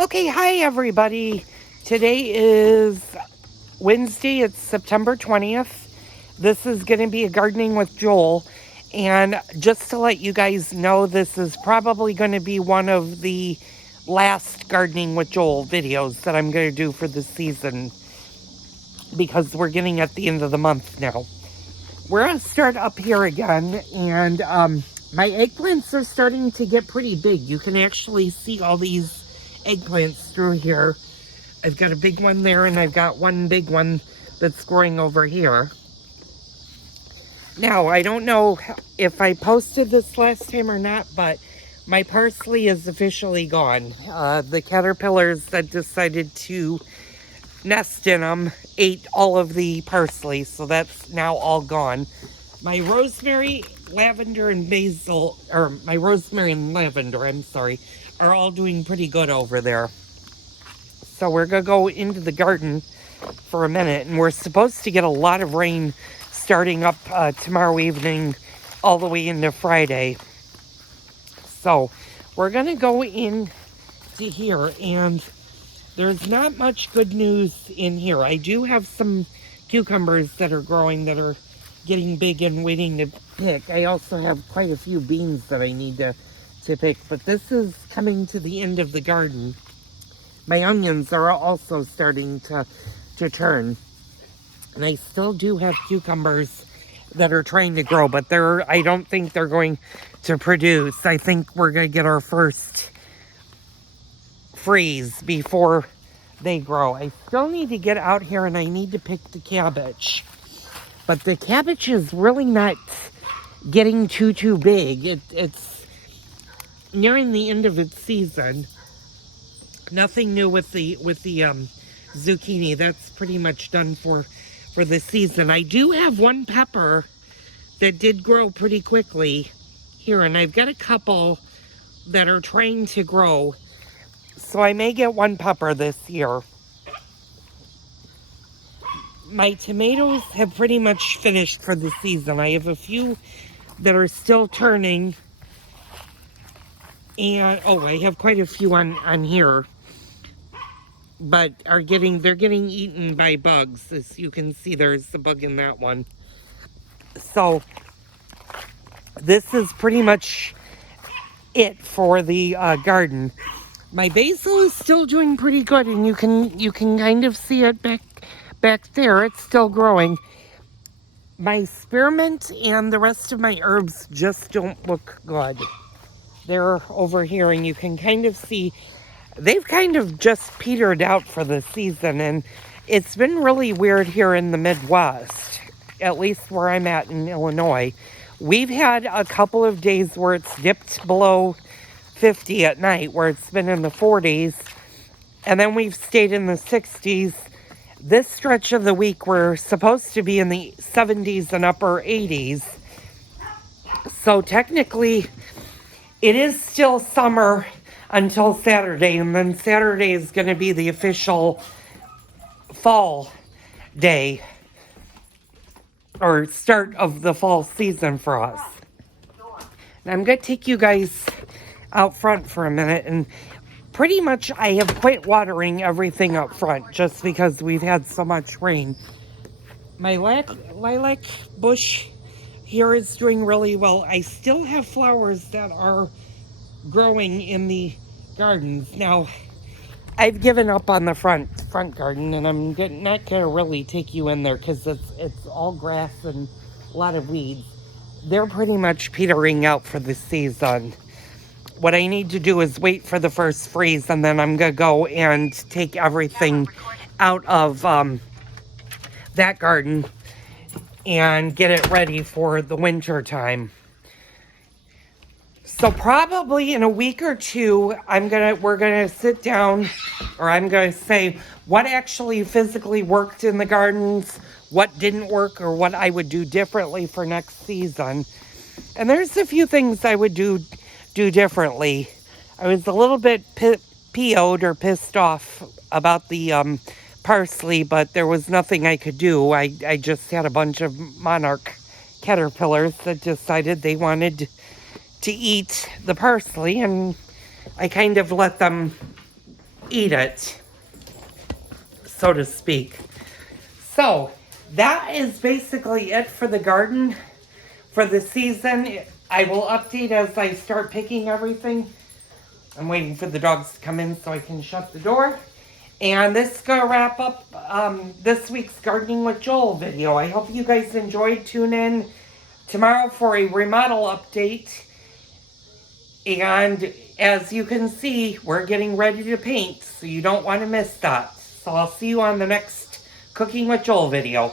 Okay, hi everybody. Today is Wednesday, it's September 20th. This is going to be a gardening with Joel. And just to let you guys know, this is probably going to be one of the last gardening with Joel videos that I'm going to do for this season because we're getting at the end of the month now. We're going to start up here again, and my eggplants are starting to get pretty big. You can actually see all these eggplants through here. I've got a big one there, and I've got one big one that's growing over here. Now, I don't know if I posted this last time or not, but my parsley is officially gone. The caterpillars that decided to nest in them ate all of the parsley, so that's now all gone. My rosemary, lavender, and basil, or my rosemary and lavender, I'm sorry, are all doing pretty good over there. So we're going to go into the garden for a minute, and we're supposed to get a lot of rain starting up tomorrow evening all the way into Friday. So we're going to go in to here, and there's not much good news in here. I do have some cucumbers that are growing that are getting big and waiting to pick. I also have quite a few beans that I need to pick, but this is coming to the end of the garden. My onions are also starting to turn. And I still do have cucumbers that are trying to grow, but I don't think they're going to produce. I think we're going to get our first freeze before they grow. I still need to get out here and I need to pick the cabbage. But the cabbage is really not getting too big. It's nearing the end of its season. Nothing new with the zucchini. That's pretty much done for the season. I do have one pepper that did grow pretty quickly here, and I've got a couple that are trying to grow. So I may get one pepper this year. My tomatoes have pretty much finished for the season. I have a few that are still turning. And I have quite a few on here, but they're getting eaten by bugs. As you can see, there's a bug in that one. So this is pretty much it for the garden. My basil is still doing pretty good, and you can kind of see it back there. It's still growing. My spearmint and the rest of my herbs just don't look good. They're over here, and you can kind of see they've kind of just petered out for the season, and it's been really weird here in the Midwest, at least where I'm at in Illinois. We've had a couple of days where it's dipped below 50 at night, where it's been in the 40s, and then we've stayed in the 60s. This stretch of the week, we're supposed to be in the 70s and upper 80s. So technically, it is still summer until Saturday, and then Saturday is going to be the official fall day, or start of the fall season for us. And I'm going to take you guys out front for a minute, and pretty much I have quit watering everything up front just because we've had so much rain. My lilac bush here is doing really well. I still have flowers that are growing in the gardens. Now, I've given up on the front garden, and I'm not going to really take you in there because it's all grass and a lot of weeds. They're pretty much petering out for the season. What I need to do is wait for the first freeze, and then I'm going to go and take everything out of that garden and get it ready for the winter time. So probably in a week or two, we're gonna sit down, or I'm gonna say what actually physically worked in the gardens, what didn't work, or what I would do differently for next season. And there's a few things I would do differently. I was a little bit PO'd or pissed off about the parsley, but there was nothing I could do. I just had a bunch of monarch caterpillars that decided they wanted to eat the parsley, and I kind of let them eat it, so to speak. So that is basically it for the garden for the season. I will update as I start picking everything. I'm waiting for the dogs to come in so I can shut the door. And this is going to wrap up this week's Gardening with Joel video. I hope you guys enjoyed. Tune in tomorrow for a remodel update. And as you can see, we're getting ready to paint, so you don't want to miss that. So I'll see you on the next Cooking with Joel video.